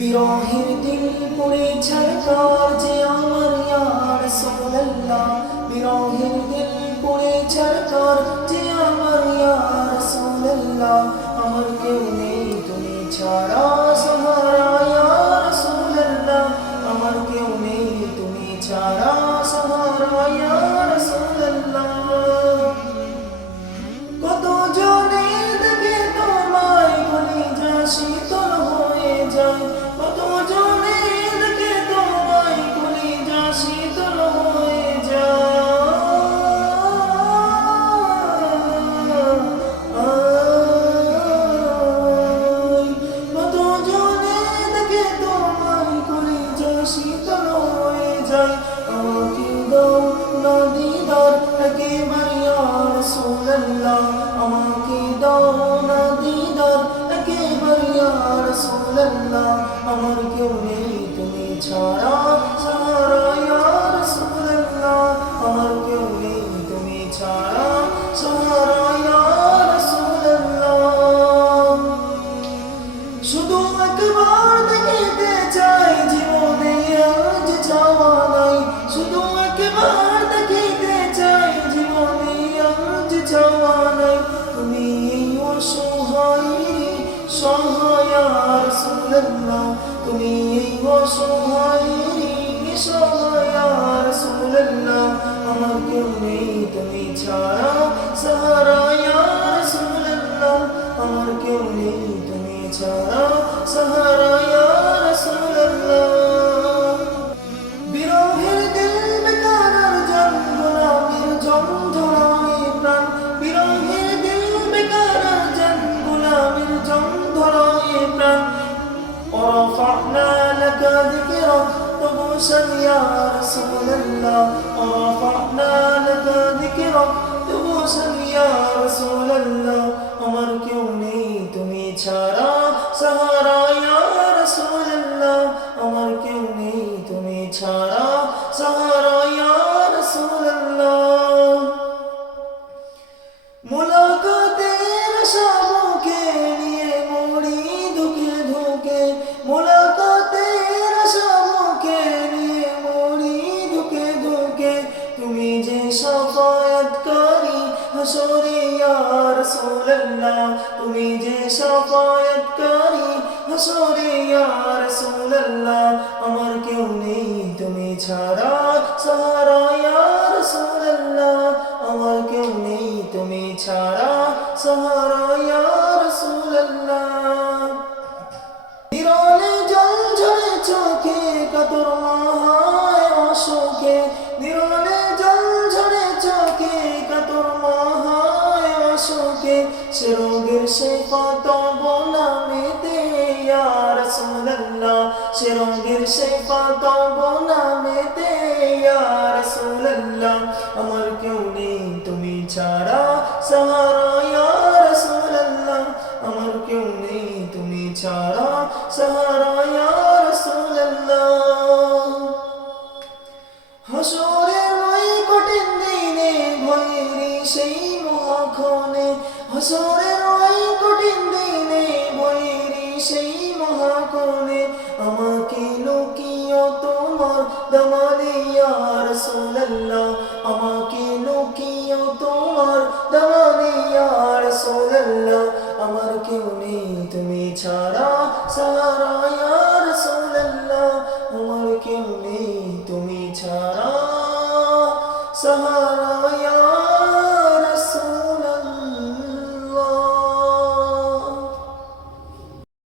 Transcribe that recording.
বিরহের দিল পুড়ে ছারখার যে আমার ইয়া রাসূলুল্লাহ, বিরহের দিল পুড়ে ছারখার যে আমার ইয়া রাসূলুল্লাহ। আমার কেউ নেই তুমি ছাড়া সাহারা ইয়া রাসূলুল্লাহ, আমার কেউ নেই তুমি ছাড়া সাহারা ইয়া রাসূলুল্লাহ। কত জনে দেখে তোমায় কলিজা শীতল হয়ে যায়, কত জনে দেখে তোমায় কলিজা শীতল হয়ে যায়, কত জনে দেখে তোমায় কলিজা শীতল হয়ে যায়। আমাকে দাও না দিদার একেবারে ইয়া রাসূলুল্লাহ, আমাকে দাও না দিদার একেবারে ইয়া রাসূলুল্লাহ। আমার কেউ নেই তুমি ছাড়া সাহারা ইয়া রাসূলুল্লাহ, আমার কেউ নেই তুমি ছাড়া সাহারা ইয়া রাসূলুল্লাহ। শুধু একবার দেখিতে চাই জীবনে আজ চাওয়া নাই, শুধু একবার দেখিতে চাই জীবনে আজ চাওয়া নাই। তুমি অসহায় সহায় ইয়া রাসূলুল্লাহ, তুমি অসহায় সহায় ইয়া রাসূলুল্লাহ। আমার কেউ নেই তুমি ছাড়া সাহারা ইয়া রাসূলুল্লাহ, আমার কেউ নেই তুমি ছাড়া সাহারা ইয়া রাসূলুল্লাহ। বিরহের দিল বেকারার জান গোলামের ঝঞ্ঝায় প্রাণ, বিরহের দিল বেকারার জান গোলামের ঝঞ্ঝায় প্রাণ। ورفعنا لك ذكرك تبوسا يا رسول الله، ورفعنا لك ذكرك تبوسا يا رسول الله। আমার কেউ নেই তুমি ছাড়া সাহারা ইয়া রাসূলুল্লাহ, আমার কেউ নেই তুমি ছাড়া সাহারা ইয়া রাসূলুল্লাহ। মুলাকাতের আশাকে নিয়ে মরি ধুকে ধুকে, মুলাকাতের আশাকে নিয়ে মরি ধুকে ধুকে। তুমি যে শাফায়াতকারী হাসরে ইয়া রাসূলুল্লাহ, তুমি যে শাফায়াতকারী হাসরে ইয়া রাসূলুল্লাহ। আমার কেউ নেই তুমি ছাড়া সাহারা ইয়া রাসূলুল্লাহ, আমার কেউ নেই তুমি ছাড়া সাহারা ইয়া রাসূলুল্লাহ। নিরলে জল ঝরে চোখে কাতর মহায় অশোকে, নিরলে জল ঝরে চোখে কাতর মহায় অশোকে। সে রোগের শেফা তব নামেতে ইয়া রাসূলুল্লাহ, সে রোগের শেফা তব নামেতে ইয়া রাসূলুল্লাহ। আমার কেউ নেই তুমি ছাড়া সাহারা ইয়া রাসূলুল্লাহ, আমার কেউ নেই তুমি ছাড়া সাহারা ইয়া রাসূলুল্লাহ। হাসরের ওই কঠিন দিনে ভয়েরই সেই মহাক্ষণে, হাসরের ওই কঠিন দিনে ভয়েরই সেই মহাক্ষণে। আমাকে লুকিও তোমার দামানে ইয়া রাসূলুল্লাহ, আমাকে লুকিও তোমার দামানে ইয়া রাসূলুল্লাহ। আমার কেউ নেই তুমি ছাড়া সাহারা ইয়া রাসূলুল্লাহ, আমার কেউ নেই তুমি ছাড়া সাহারা ইয়া